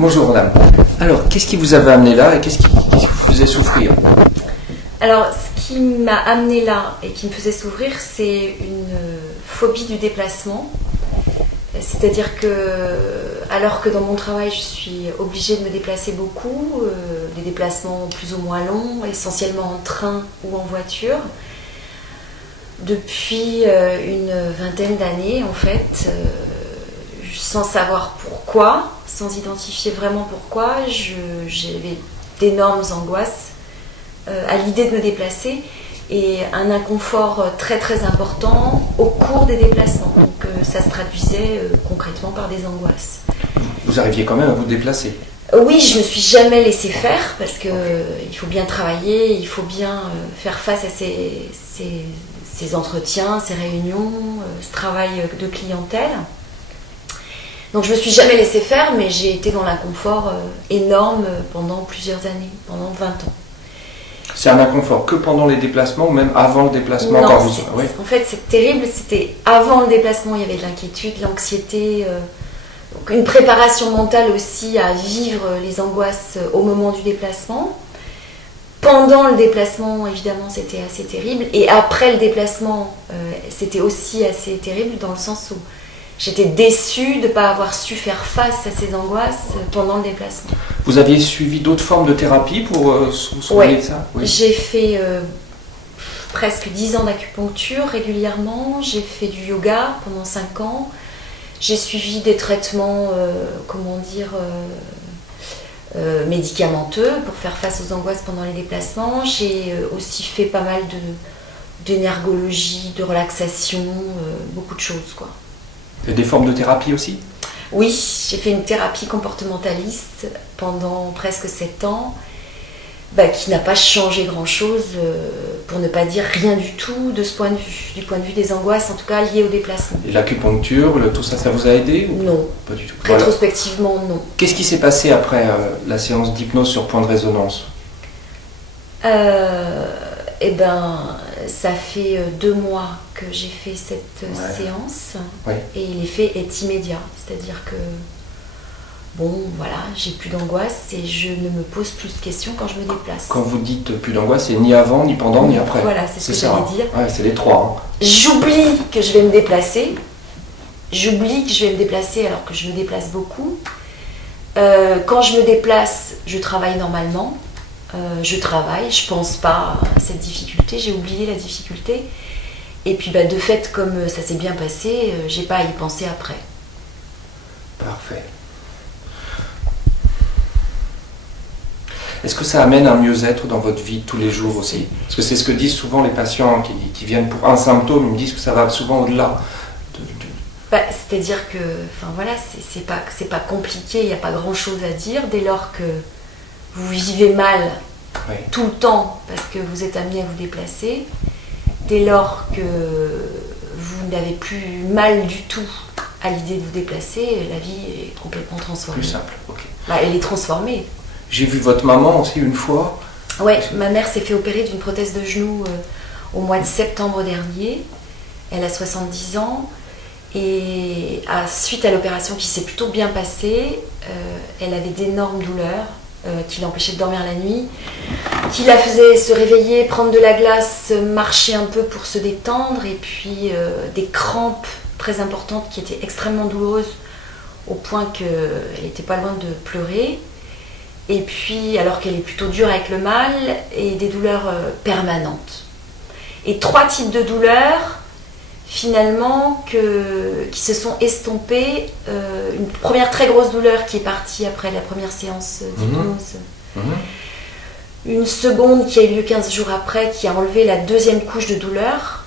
Bonjour madame. Alors, qu'est-ce qui vous avait amené là et qu'est-ce qui vous faisait souffrir? Alors, ce qui m'a amené là et qui me faisait souffrir, c'est une phobie du déplacement. C'est-à-dire que, alors que dans mon travail, je suis obligée de me déplacer beaucoup, des déplacements plus ou moins longs, essentiellement en train ou en voiture, depuis une vingtaine d'années, en fait, sans savoir pourquoi, sans identifier vraiment pourquoi, j'avais d'énormes angoisses à l'idée de me déplacer et un inconfort très très important au cours des déplacements. Donc ça se traduisait concrètement par des angoisses. Vous arriviez quand même à vous déplacer? Oui, je me suis jamais laissée faire parce que il faut bien travailler, il faut bien faire face à ces entretiens, ces réunions, ce travail de clientèle. Donc je me suis jamais laissée faire, mais j'ai été dans l'inconfort énorme pendant plusieurs années, pendant 20 ans. C'est un inconfort que pendant les déplacements ou même avant le déplacement? Non, quand vous... Oui. En fait c'est terrible, c'était avant le déplacement, il y avait de l'inquiétude, l'anxiété, donc une préparation mentale aussi à vivre les angoisses au moment du déplacement. Pendant le déplacement, évidemment, c'était assez terrible. Et après le déplacement, c'était aussi assez terrible dans le sens où j'étais déçue de ne pas avoir su faire face à ces angoisses pendant le déplacement. Vous aviez suivi d'autres formes de thérapie pour vous soigner de ça? Oui, j'ai fait presque 10 ans d'acupuncture régulièrement. J'ai fait du yoga pendant 5 ans. J'ai suivi des traitements, médicamenteux pour faire face aux angoisses pendant les déplacements. J'ai aussi fait pas mal d'énergologie, de relaxation, beaucoup de choses, quoi. Et des formes de thérapie aussi? Oui, j'ai fait une thérapie comportementaliste pendant presque 7 ans, qui n'a pas changé grand-chose, pour ne pas dire rien du tout de ce point de vue, du point de vue des angoisses, en tout cas liées au déplacement. Et l'acupuncture, tout ça, ça vous a aidé ou... Non. Pas du tout. Rétrospectivement, voilà. Non. Qu'est-ce qui s'est passé après la séance d'hypnose sur point de résonance? Ça fait 2 mois que j'ai fait cette séance, et l'effet est immédiat. C'est-à-dire que, j'ai plus d'angoisse et je ne me pose plus de questions quand je me déplace. Quand vous dites plus d'angoisse, c'est ni avant, ni pendant, ni après. Voilà, c'est ce que j'allais dire. Ouais, c'est les trois. J'oublie que je vais me déplacer. J'oublie que je vais me déplacer alors que je me déplace beaucoup. Quand je me déplace, je travaille normalement. Je pense pas à cette difficulté, j'ai oublié la difficulté. Et puis de fait, comme ça s'est bien passé, j'ai pas à y penser après. Parfait. Est-ce que ça amène un mieux-être dans votre vie tous les jours aussi? Parce que c'est ce que disent souvent les patients qui viennent pour un symptôme, ils me disent que ça va souvent au-delà. C'est-à-dire que, c'est pas compliqué, il n'y a pas grand-chose à dire dès lors que vous vivez mal tout le temps parce que vous êtes amené à vous déplacer, dès lors que vous n'avez plus mal du tout à l'idée de vous déplacer, la vie est complètement transformée. Plus simple, ok. Elle est transformée. J'ai vu votre maman aussi une fois. Ouais, ma mère s'est fait opérer d'une prothèse de genou au mois de septembre dernier. Elle a 70 ans. Et suite à l'opération qui s'est plutôt bien passée, elle avait d'énormes douleurs qui l'empêchaient de dormir la nuit, qui la faisaient se réveiller, prendre de la glace, marcher un peu pour se détendre, et puis des crampes très importantes qui étaient extrêmement douloureuses au point qu'elle n'était pas loin de pleurer. Et puis, alors qu'elle est plutôt dure avec le mal, et des douleurs permanentes. Et 3 types de douleurs finalement qui se sont estompées. Une première très grosse douleur qui est partie après la première séance d'hypnose. Une seconde qui a eu lieu 15 jours après, qui a enlevé la 2e couche de douleur.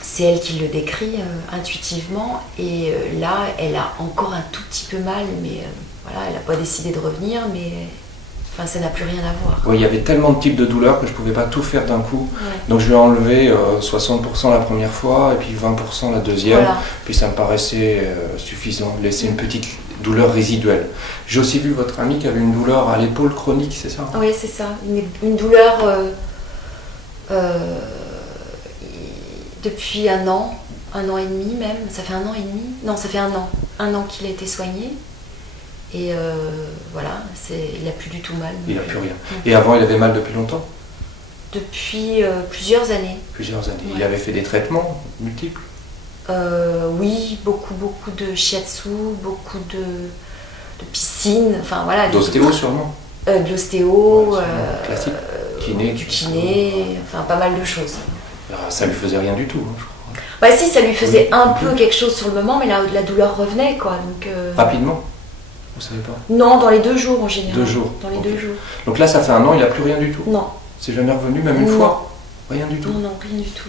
C'est elle qui le décrit intuitivement. Et là, elle a encore un tout petit peu mal, mais elle n'a pas décidé de revenir, mais ça n'a plus rien à voir. Oui, il y avait tellement de types de douleurs que je ne pouvais pas tout faire d'un coup. Ouais. Donc je lui ai enlevé 60% la première fois et puis 20% la deuxième. Voilà. Puis ça me paraissait suffisant de laisser une petite douleur résiduelle. J'ai aussi vu votre amie qui avait une douleur à l'épaule chronique, c'est ça? Oui, c'est ça. Une douleur depuis 1 an et demi même. Ça fait 1 an et demi. Non, ça fait 1 an. 1 an qu'il a été soigné. Et voilà, il n'a plus du tout mal. Il n'a plus rien. Et avant, il avait mal depuis longtemps? Depuis plusieurs années. Plusieurs années. Ouais. Il avait fait des traitements multiples? Oui, beaucoup de shiatsu, beaucoup de piscine, enfin voilà. D'ostéo sûrement? De l'ostéo, classique. Kiné. du kiné, enfin pas mal de choses. Ça lui faisait rien du tout, hein, je crois. Bah si, ça lui faisait un peu quelque chose sur le moment, mais la douleur revenait quoi. Donc, Rapidement? Vous savez pas? Non, dans les 2 jours en général. 2 jours. Dans les Ok. 2 jours. Donc là, ça fait 1 an, il n'a plus rien du tout? Non. C'est jamais revenu, même une Non. fois? Rien du tout? Non, rien du tout.